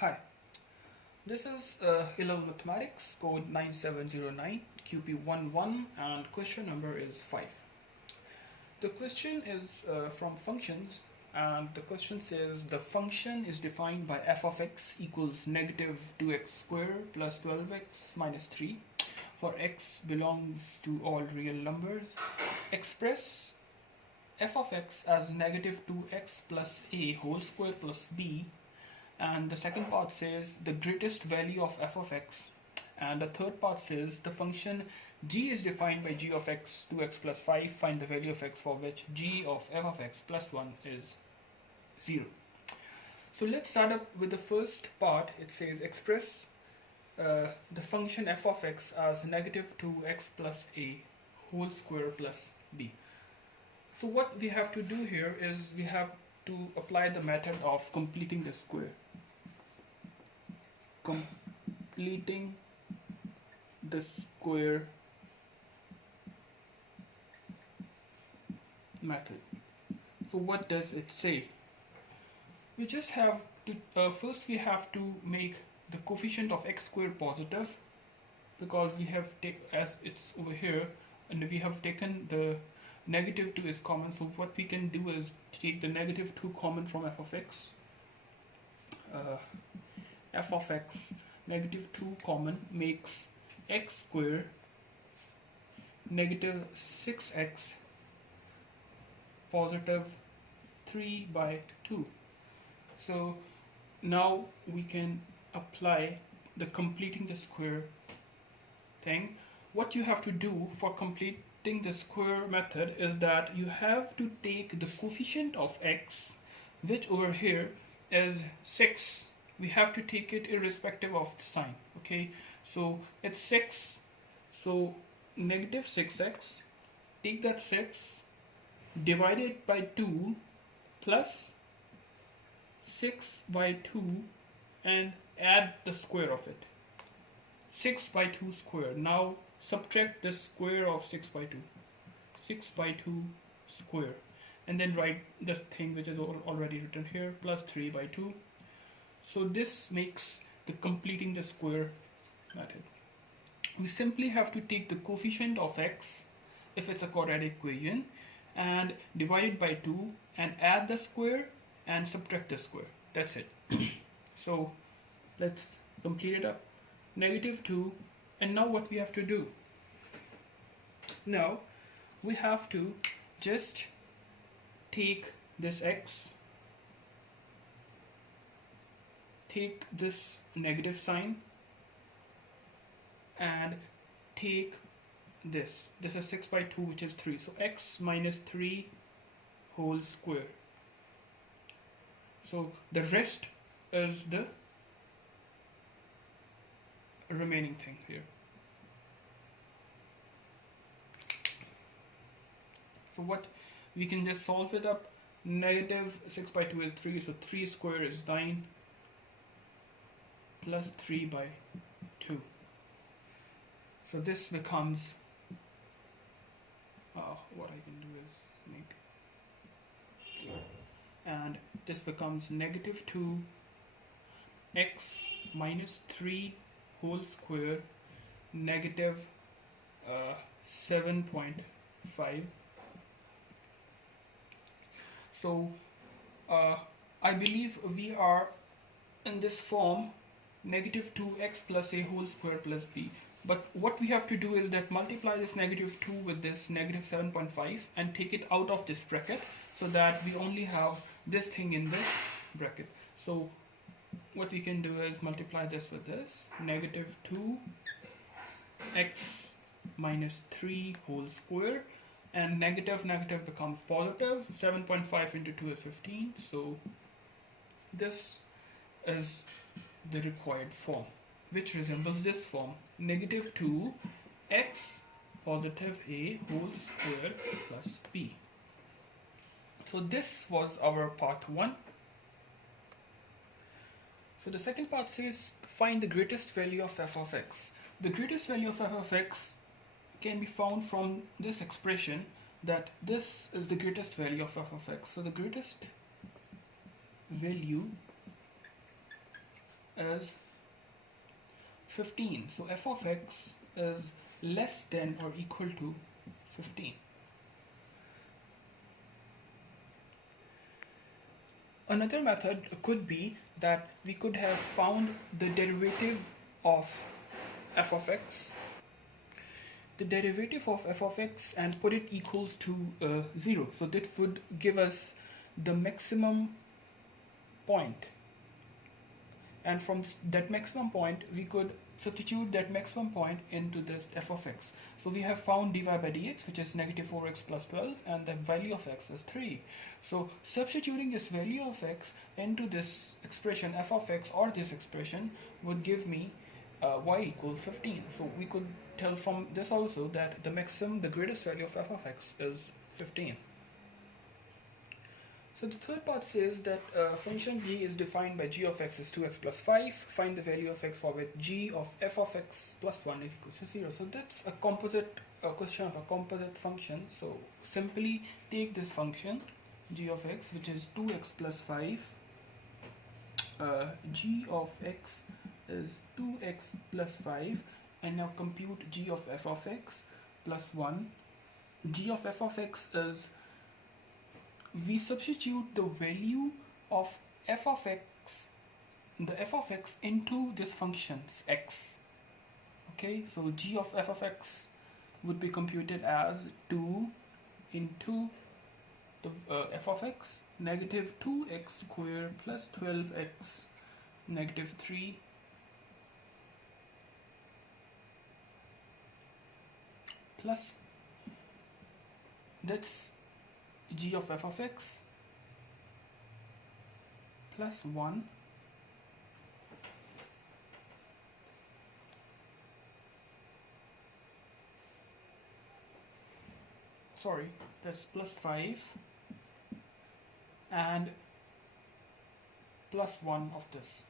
Hi, this is 11 Mathematics, code 9709-QP11, and question number is 5. The question is from functions, and the question says the function is defined by f of x equals negative 2x squared plus 12x minus 3 for x belongs to all real numbers. Express f of x as negative 2x plus a whole square plus b, and the second part says the greatest value of f of x, and the third part says the function g is defined by g of x 2x plus 5, find the value of x for which g of f of x plus 1 is 0. So let's start up with the first part. It says express the function f of x as negative 2x plus a whole square plus b. So what we have to do here is we have to apply the method of completing the square. Completing the square method. So what does it say? We just have to first we have to make the coefficient of x squared positive, because we have as it's over here, and we have taken the negative 2 is common. So what we can do is take the negative 2 common from f of x. F of x negative 2 common makes x squared negative 6x positive 3 by 2. So now we can apply the completing the square thing. What you have to do for completing the square method is that you have to take the coefficient of x, which over here is 6. We have to take it irrespective of the sign. Okay, so it's 6, so negative 6x, take that 6, divide it by 2 plus 6 by 2 and add the square of it. 6 by 2 square. Now subtract the square of 6 by 2. 6 by 2 square. And then write the thing which is already written here, plus 3 by 2. So this makes the completing the square method. We simply have to take the coefficient of x, if it's a quadratic equation, and divide it by 2 and add the square and subtract the square. That's it. So let's complete it up. Negative 2, and now what we have to do? Now we have to just take this x, take this negative sign, and take this. This is 6 by 2, which is 3. So x minus 3 whole square. So the rest is the remaining thing here. So what we can just solve it up. Negative 6 by 2 is 3, so 3 square is 9 plus 3 by 2. So this becomes what I can do is make, and this becomes negative 2 x minus 3 whole square negative 7.5. So I believe we are in this form, negative 2x plus a whole square plus b. But what we have to do is that multiply this negative 2 with this negative 7.5 and take it out of this bracket, so that we only have this thing in this bracket. So what we can do is multiply this with this, negative 2x minus 3 whole square, and negative becomes positive. 7.5 into 2 is 15. So this is the required form, which resembles this form, negative 2x positive a whole square plus b. So this was our part 1. So the second part says find the greatest value of f of x. The greatest value of f of x can be found from this expression, that this is the greatest value of f of x. So the greatest value is 15. So f of x is less than or equal to 15. Another method could be that we could have found the derivative of f of x, and put it equals to 0. So that would give us the maximum point, and from that maximum point we could substitute that maximum point into this f of x. So we have found dy by dx, which is negative 4x plus 12, and the value of x is 3. So substituting this value of x into this expression f of x, or this expression, would give me y equals 15. So we could tell from this also that the greatest value of f of x is 15. So the third part says that function g is defined by g of x is 2x plus 5. Find the value of x for which g of f of x plus 1 is equal to 0. So that's a question of a composite function. So simply take this function g of x, which is 2x plus 5. G of x is 2x plus 5, and now compute g of f of x plus 1. G of f of x is, we substitute the value of f of x, the f of x, into this function's x. Okay, so g of f of x would be computed as 2 into the f of x, negative 2x squared plus 12x negative 3 plus, that's g of f of x plus 1 that's plus 5 and plus 1 of this.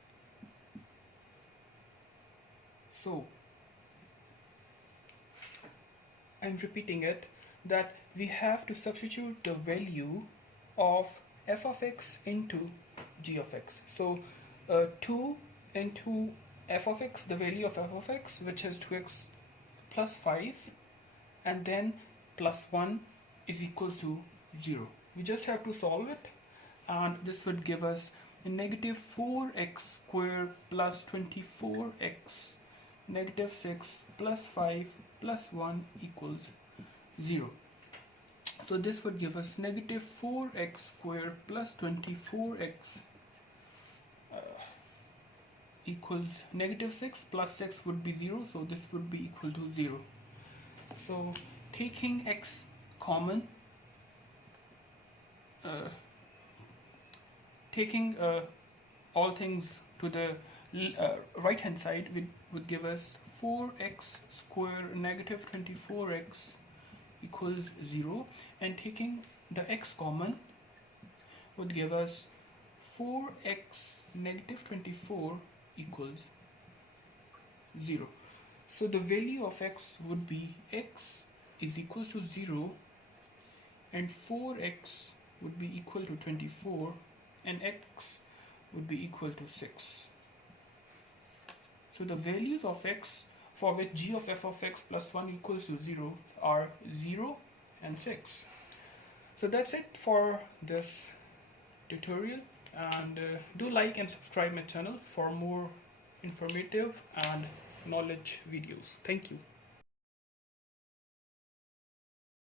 So I'm repeating it, that we have to substitute the value of f of x into g of x. So 2 into f of x, the value of f of x, which is 2x plus 5, and then plus 1 is equals to 0. We just have to solve it, and this would give us a negative 4x squared plus 24x negative 6 plus 5 plus 1 equals 0. So this would give us negative 4x squared plus 24x equals negative 6 plus 6 would be 0, so this would be equal to 0. So taking x common, taking all things to the right hand side would give us 4x squared negative 24x equals 0, and taking the x common would give us 4x negative 24 equals 0. So the value of x would be x is equals to 0, and 4x would be equal to 24, and x would be equal to 6. So the values of x for which g of f of x plus 1 equals to 0 are 0 and 6. So that's it for this tutorial, and do like and subscribe my channel for more informative and knowledge videos. Thank you.